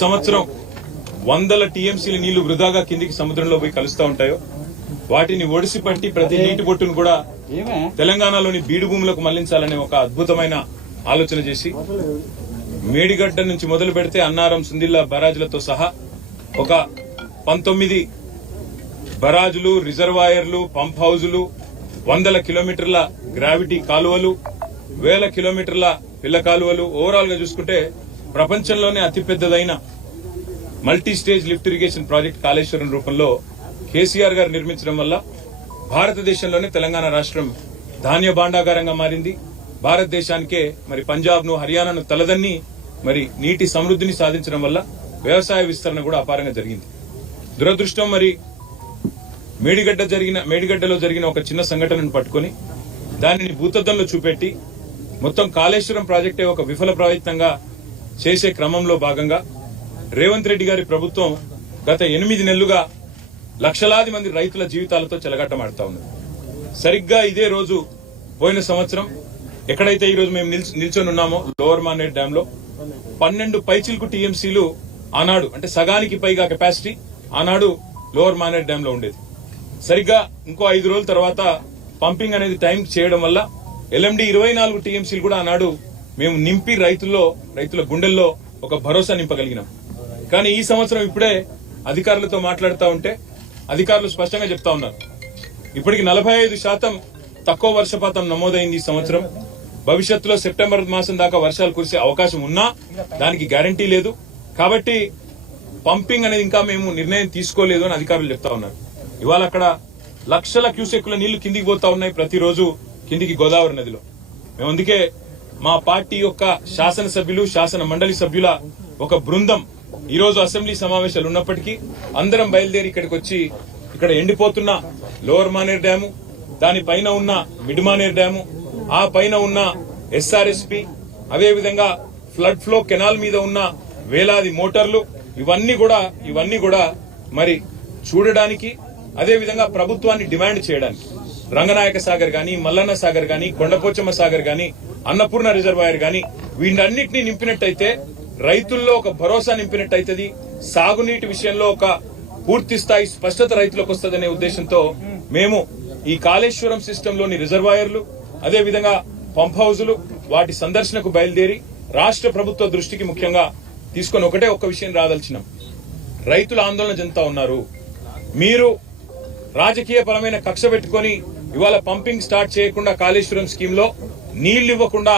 సంవత్సరం వందల టీఎంసీల నీళ్లు వృధాగా కిందికి సముద్రంలో పోయి కలుస్తా ఉంటాయో వాటిని ఒడిసి పట్టి ప్రతి నీటి బొట్టును కూడా తెలంగాణలోని బీడు భూములకు మళ్లించాలనే ఒక అద్భుతమైన ఆలోచన చేసి మేడిగడ్డ నుంచి మొదలు పెడితే అన్నారం సుందిల్లా బరాజులతో సహా ఒక 19 బరాజులు, రిజర్వాయర్లు, పంప్ హౌజులు, వందల కిలోమీటర్ల గ్రావిటీ కాలువలు, వేల కిలోమీటర్ల పిల్ల కాలువలు, ఓవరాల్ గా చూసుకుంటే ప్రపంచంలోనే అతిపెద్దదైన multi stage lift irrigation project Kaleshwaram రూపంలో కేసీఆర్ గారు నిర్మించడం వల్ల భారతదేశంలోనే తెలంగాణ రాష్ట్రం ధాన్య భాండాగారంగా మారింది. భారతదేశానికే మరి పంజాబ్ ను, హర్యానాను తలదన్ని మరి నీటి సమృద్ధిని సాధించడం వల్ల వ్యవసాయ విస్తరణ కూడా అపారంగా జరిగింది. దురదృష్టం మరి మేడిగడ్డలో జరిగిన ఒక చిన్న సంఘటనను పట్టుకుని దానిని భూతద్దంలో చూపెట్టి మొత్తం కాళేశ్వరం ప్రాజెక్టే ఒక విఫల ప్రయత్నంగా చేసే క్రమంలో భాగంగా రేవంత్ రెడ్డి గారి ప్రభుత్వం గత 8 నెలలుగా లక్షలాది మంది రైతుల జీవితాలతో చెలగాటమాడుతా ఉంది. సరిగ్గా ఇదే రోజు పోయిన సంవత్సరం ఎక్కడైతే ఈ రోజు మేము నిల్చొని ఉన్నామో లోవర్ మానేర్ డ్యామ్ లో 12 పైచిల్కు టీఎంసీలు ఆనాడు, అంటే సగానికి పైగా కెపాసిటీ ఆనాడు లోవర్ మానేర్ డ్యామ్ లో ఉండేది. సరిగ్గా ఇంకో 5 రోజుల తర్వాత పంపింగ్ అనేది టైం చేయడం వల్ల ఎల్ఎండి 24 టీఎంసీలు కూడా ఆనాడు మేము నింపి రైతుల గుండెల్లో ఒక భరోసా నింపగలిగినాం. కానీ ఈ సంవత్సరం ఇప్పుడే అధికారులతో మాట్లాడుతూ ఉంటే అధికారులు స్పష్టంగా చెప్తా ఉన్నారు, ఇప్పటికి 45% తక్కువ వర్షపాతం నమోదైంది ఈ సంవత్సరం. భవిష్యత్తులో సెప్టెంబర్ మాసం దాకా వర్షాలు కురిసే అవకాశం ఉన్నా దానికి గ్యారంటీ లేదు. కాబట్టి పంపింగ్ అనేది ఇంకా మేము నిర్ణయం తీసుకోలేదు అని అధికారులు చెప్తా ఉన్నారు. ఇవాళ అక్కడ లక్షల క్యూసెక్కుల నీళ్లు కిందికి పోతా ఉన్నాయి ప్రతిరోజు కిందికి గోదావరి నదిలో. మేము అందుకే మా పార్టీ యొక్క శాసనసభ్యులు, శాసన మండలి సభ్యుల ఒక బృందం ఈ రోజు అసెంబ్లీ సమావేశాలు ఉన్నప్పటికీ అందరం బయలుదేరి ఇక్కడికి వచ్చి ఇక్కడ ఎండిపోతున్న లోవర్ మానేర్ డ్యాము, దానిపైన ఉన్న మిడ్ మానేర్ డ్యాము, ఆ పైన ఉన్న ఎస్ఆర్ఎస్పీ, అదేవిధంగా ఫ్లడ్ ఫ్లో కెనాల్ మీద ఉన్న వేలాది మోటార్లు, ఇవన్నీ కూడా మరి చూడడానికి, అదేవిధంగా ప్రభుత్వాన్ని డిమాండ్ చేయడానికి రంగనాయక సాగర్ గాని, మల్లన్న సాగర్ గాని, కొండపోచమ్మ సాగర్ గాని, అన్నపూర్ణ రిజర్వాయర్ గాని వీటన్నిటినీ నింపినట్టయితే రైతుల్లో ఒక భరోసా నింపినట్టయితది. సాగునీటి విషయంలో ఒక పూర్తి స్థాయి స్పష్టత రైతులకు వస్తుందనే ఉద్దేశంతో మేము ఈ కాళేశ్వరం సిస్టంలోని రిజర్వాయర్లు, అదేవిధంగా పంప్ హౌజులు వాటి సందర్శనకు బయలుదేరి రాష్ట్ర ప్రభుత్వ దృష్టికి ముఖ్యంగా తీసుకుని ఒక్క విషయం రాదలిచినాం. రైతులు ఆందోళన చెందుతా ఉన్నారు. మీరు రాజకీయపరమైన కక్ష పెట్టుకుని ఇవాళ పంపింగ్ స్టార్ట్ చేయకుండా కాళేశ్వరం స్కీమ్ లో నీళ్లు ఇవ్వకుండా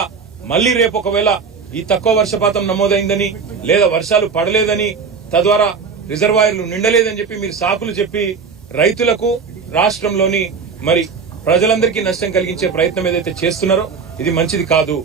మళ్లీ రేపు ఒకవేళ ఈ తక్కువ వర్షపాతం నమోదైందని లేదా వర్షాలు పడలేదని తద్వారా రిజర్వాయర్లు నిండలేదని చెప్పి మీరు సాకులు చెప్పి రైతులకు, రాష్ట్రంలోని మరి ప్రజలందరికీ నష్టం కలిగించే ప్రయత్నం ఏదైతే చేస్తున్నారో ఇది మంచిది కాదు.